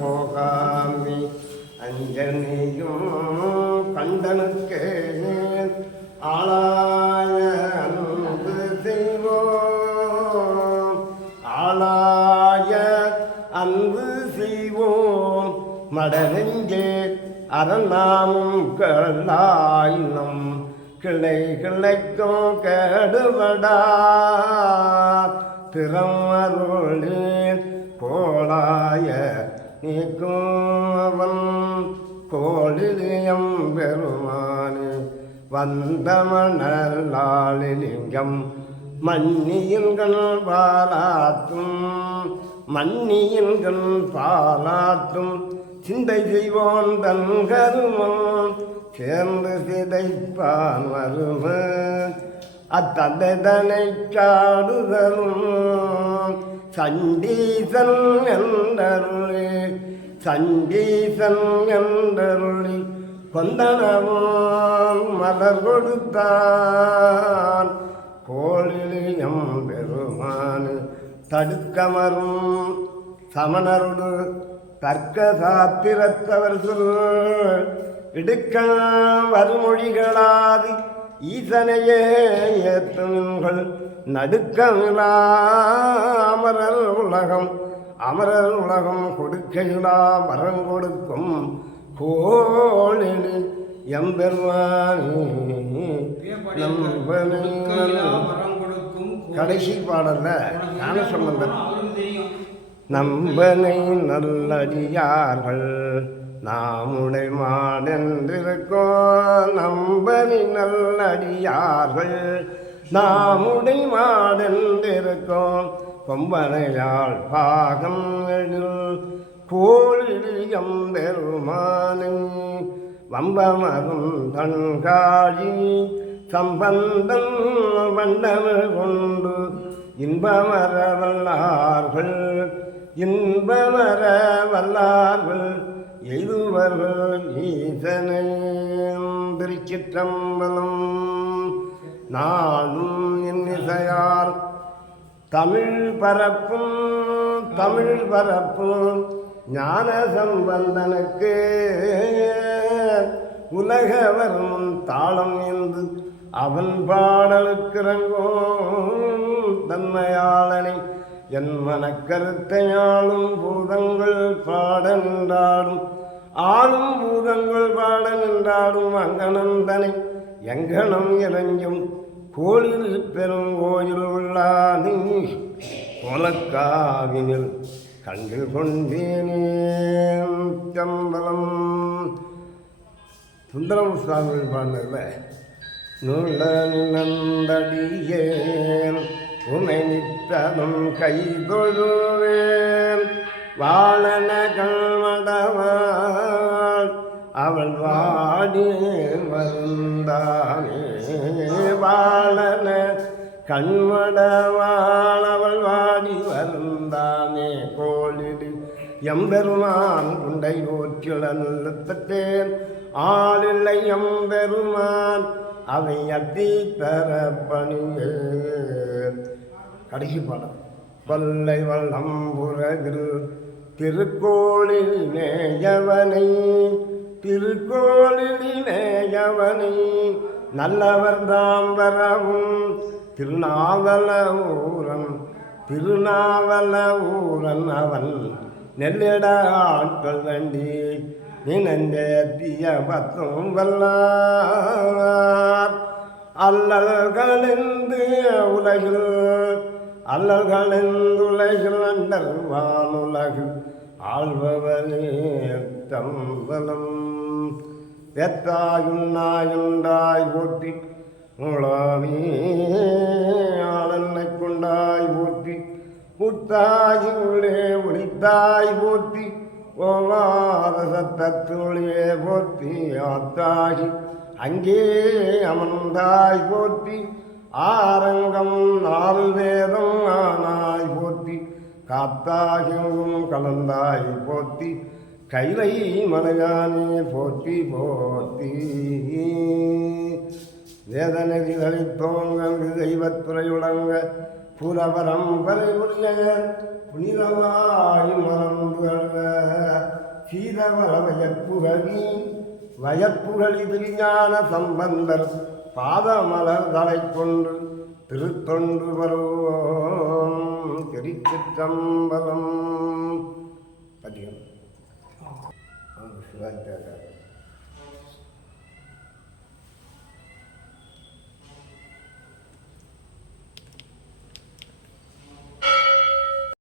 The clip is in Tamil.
போகாமி அஞ்சனியும் கண்டனுக்கே ஆளாய அன்பு செய்வோம், ஆளாய அன்பு செய்வோம். மடநெஞ்சே அரணாமும் கல்லாயினும் கிளை கிளைக்கும் கடுபடா திறமருளில் கோளாய நீக்குவன் கோளிலியம் பெருமானு வந்தமணலாளிலிங்கம் மன்னியின்கள் பாலாத்தும் மன்னியின்கள் பாலாத்தும் சிந்தை செய்வோன் தன் கருமம் சேர்ந்து சிதைப்பான் வருமன் அத்தனை காடுதலும் சண்டீசன் என்றருளி சண்டீசன் என்றருளி கொந்தனவும் மலர் கொடுத்தான் கோளிலியம் பெருமானு தடுக்கமரும் சமணருடு தர்க்க சாத்திரத்தவர் சொல் இடுக்க வருமொழிகளாது ஈசனையே ஏற்றுங்கள் நடுக்கமிலா அமரர் உலகம் அமரர் உலகம் கொடுக்கையிலா வரம் கொடுக்கும் கோளில் எம்பெருமானி கடைசி பாடல்ல ஞான சம்பந்தர் நம்பனை நல்லடியார்கள் நாமுடை மாடென்றிருக்கோம், நம்பனி நல்லடியார்கள் நாமுடை மாடென்றிருக்கோம். கொம்பனையாள் பாகம் எழில் கோளிலியம் பெருமானை வம்பமரும் தன்காழி சம்பந்தம் வண்டவர் கொண்டு இன்பமர வல்லார்கள் இன்பமர வல்லார்கள் எய்துவர்கள் ஈசனை. திருச்சிற்றம்பலம். நாளும் இன்னிசையால் தமிழ் பரப்பும் தமிழ் பரப்பும் ஞான சம்பந்தனுக்கு உலகவரும் தாளம் என்று அவன் பாடலுக்கிறங்கோம் தன்மையாளனை என் மனக்கருத்தையாளும் பூதங்கள் பாட நின்றாடும் ஆளும் பூதங்கள் பாட நின்றாடும் அங்கனந்தனை எங்கனம் இறஞ்சும் கோளில் பெரும் கோயில் உள்ளானி கோலக்காவினில் கண்டு கொண்டேனே. சம்பலம் சுந்தரம் சுவாமிகள் பாடினதில் நுழந்தடியேன் உமை நித்தனும் கைதொழுவேன் வாழன கல்மடவாள் அவள் வாடி வந்தானே. வாழன கண்மடவாள் அவள் வாடி வந்தானே. கோளில் எம்பெருமான் குண்டை ஓற்றில நிறுத்தேன் ஆளில்லை எம்பெருமான் அவை அத்தி தர பணியே. கடைசி பாடம். கொல்லை வல்லம் புறகில் திருக்கோளில் நேயவனை திருக்கோளில் நேயவனை நல்லவர் தாம் வரவும் திருநாவல ஊரன் அவன் நெல்லிட ஆட்கள் வண்டி நினைந்தேத்திய பத்தும் வல்லார் அல்லல்களெந்து உலகில் அல்லல்களெந்து உலகில் அண்டர் வானுலகு ஆள்பவரே தம்பலம். எத்தாயுண்டாய் போற்றி முழாமே ஆளன்னை கொண்டாய் போற்றி முத்தாயுள்ளே ஒளித்தாய் போற்றி ஓவாத சத்தத்துளியே போற்றி ஆத்தாகி அங்கே அமர்ந்தாய் போற்றி ஆரங்கம் நாலு வேதம் ஆனாய் போற்றி காத்தாகியும் கலந்தாய் போற்றி கைலை மலையானே போற்றி போற்றி. வேதநெறிகளை தோங்க தெய்வத்துறை உலங்க புலவரம் பறை உள்ள புனிதமாய் மறந்துகள சீதவர வயப்புகழி வயப்புகழிதில் ஞான சம்பந்தர் பாதமலர் தலை கொண்டு திருத்தொண்டு வருவோம் திருச்சிற்றம்பலம் பதியம் சிவாச்சாரியார்